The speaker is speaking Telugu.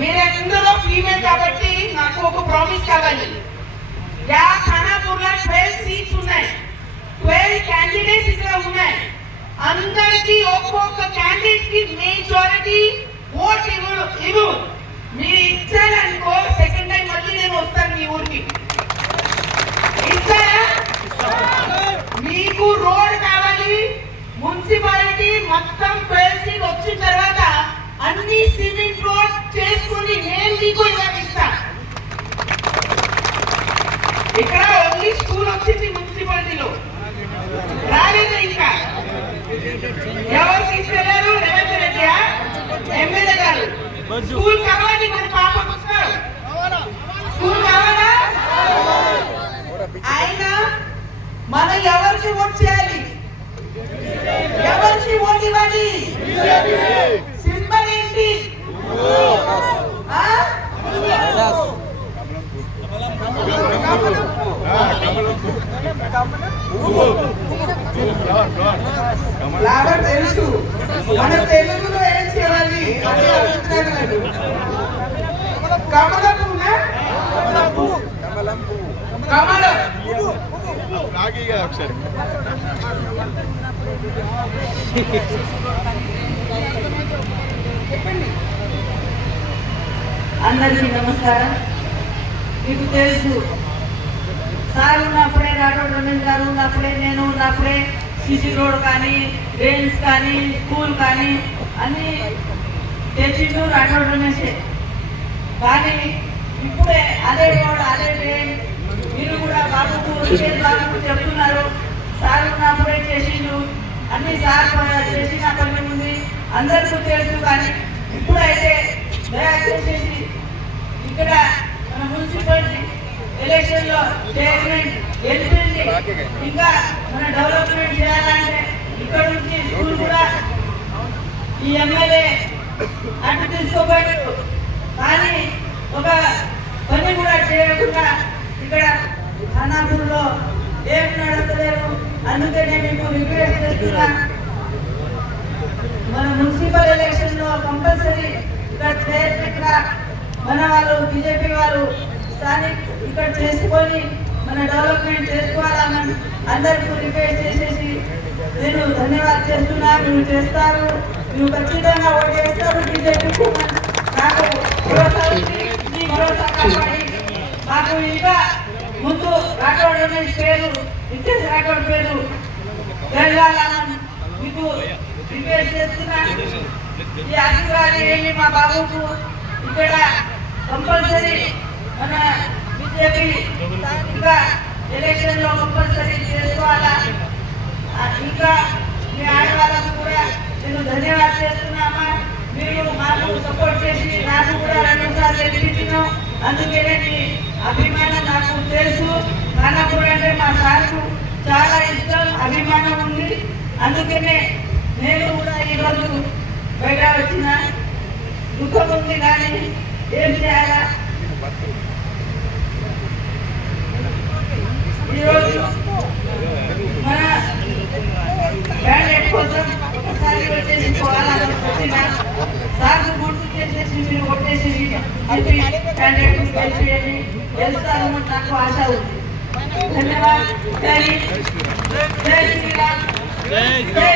మీరందరూ ఫీమేల్ కాబట్టి నాకు ఒక ప్రామిస్ కావాలి. యా ఖానాపూర్లో 12 సీట్స్ ఉన్నాయి, 12 క్యాండిడేట్స్ ఇక్కడ ఉన్నాయి. అందరికీ ఒక్కొక్క క్యాండిడేట్ కి మెజారిటీ ఓట్ ఇవ్వు. మీరు ఇచ్చారనుకో సెకండ్ టైం మళ్ళీ నేను వస్తాను మీ ఊరికి. ఇచ్చారా? మీకు రోడ్ కావాలి, మున్సిపాలిటీ మొత్తం 12 సీట్ వచ్చిన తర్వాత అన్ని సిమెంట్ రోడ్ చేసుకుని నేను మీకు ఇస్తా. ఇక్కడ ఓన్లీ స్కూల్ వచ్చింది మున్సిపాలిటీలో, రాలేదు ఇంకా. ఎవరికి ఇస్తారు? రేవంత్ రెడ్డి ఎమ్మెల్యే గారు. స్కూల్ కావాలి మన పాపకు, స్కూల్ కావాలా? ఆయన మనం ఎవరికి ఓట్ చేయాలి, ఎవరికి ఓట్ ఇవ్వాలి? సింబల్ ఏంటి? లాభం తెలుసు, మన తెలుగులో ఏం చేయాలి అని అడుగుతున్నాడు. కమలం కమలం ఒకసారి అందరికీ నమస్కారం. మీకు తెలుసు, సార్ ఉన్నప్పుడే, రాఘవ్ రమేష్ గారు ఉన్నప్పుడే, నేను ఉన్నప్పుడే సిసి రోడ్ కానీ, డ్రైన్స్ కానీ, స్కూల్ కానీ అన్నీ తెచ్చిండు రాఘవ్ రమేషే. కానీ ఇప్పుడే అదే రోడ్, అదే డ్రైన్ మీరు కూడా బాబుకు చెప్తున్నారు. సార్ ఉన్నప్పుడే చేసిండు, అన్ని సార్ చేసిన పని ఉంది అందరికీ తెలుసు. కానీ ఇప్పుడైతే దయచేసి ఇక్కడ మన మున్సిపాలిటీ ఎలక్షన్ లో చైర్మన్ గెలిపింది, ఇంకా మన డెవలప్మెంట్ చేయాలంటే ఇక్కడ నుంచి స్కూల్ కూడా ఈ ఎమ్మెల్యే అటు తీసుకోబడ్డారు. కానీ ఒక పని కూడా చేయకుండా ఇక్కడ ఖానాపూర్లో ఏం నడతలేరు. అందుకనే మీకు రిక్వెస్ట్ చేస్తున్నా, మన మున్సిపల్ ఎలక్షన్ లో కంపల్సరీ ఇక్కడ చైర్మన్ మన వాళ్ళు బీజేపీ వాళ్ళు స్థానిక ఇక్కడ చేసుకొని మన డెవలప్మెంట్ చేసుకోవాలని అందరికీ రిక్వెస్ట్ చేసేసి నేను ధన్యవాదాలు చేస్తున్నా. మీరు చేస్తారు, మీరు ఖచ్చితంగా ఓటు చేస్తారు బీజేపీకి. నాకు భరోసా కాపాడి మాకు ఇంకా ముందు రాఘవ్ రమేష్ పేరు, నిత్యేష్ రాఘవ్ పేరు వెళ్ళాలని మీకు రిక్వెస్ట్ చేస్తున్నా. ఈ ఆశీర్వాదం ఏంటి మా బాబుకు ఇక్కడ కంపల్సరీ మన బీజేపీ ఇంకా ఎలక్షన్ లో కంపల్సరీ చేసుకోవాలా. ఇంకా మీ ఆడవాళ్ళకు కూడా నేను ధన్యవాదాలు చేస్తున్నామా. మీరు మాకు సపోర్ట్ చేసి నాకు కూడా 2 సార్లు గెలిపించాను. అందుకనే మీ అభిమానం నాకు తెలుసు. ఖానాపూర్ అంటే మా సార్కు చాలా ఇష్టం, అభిమానం ఉంది. అందుకనే నేను కూడా ఈరోజు బయట వచ్చిన దుఃఖం ఉంది. కానీ ఏం చేయాలా? ఈరోజు మన క్యాండిడేట్ కోసం ఒకసారి వచ్చేసి పోవాలని వచ్చిన సార్లు గుర్తు చేసేసి మీరు కొట్టేసి క్యాండిడేట్ గెలిచేయండి, గెలుస్తారని నాకు ఆశ ఉంది. ధన్యవాదాలు. జై శ్రీరామ్, జై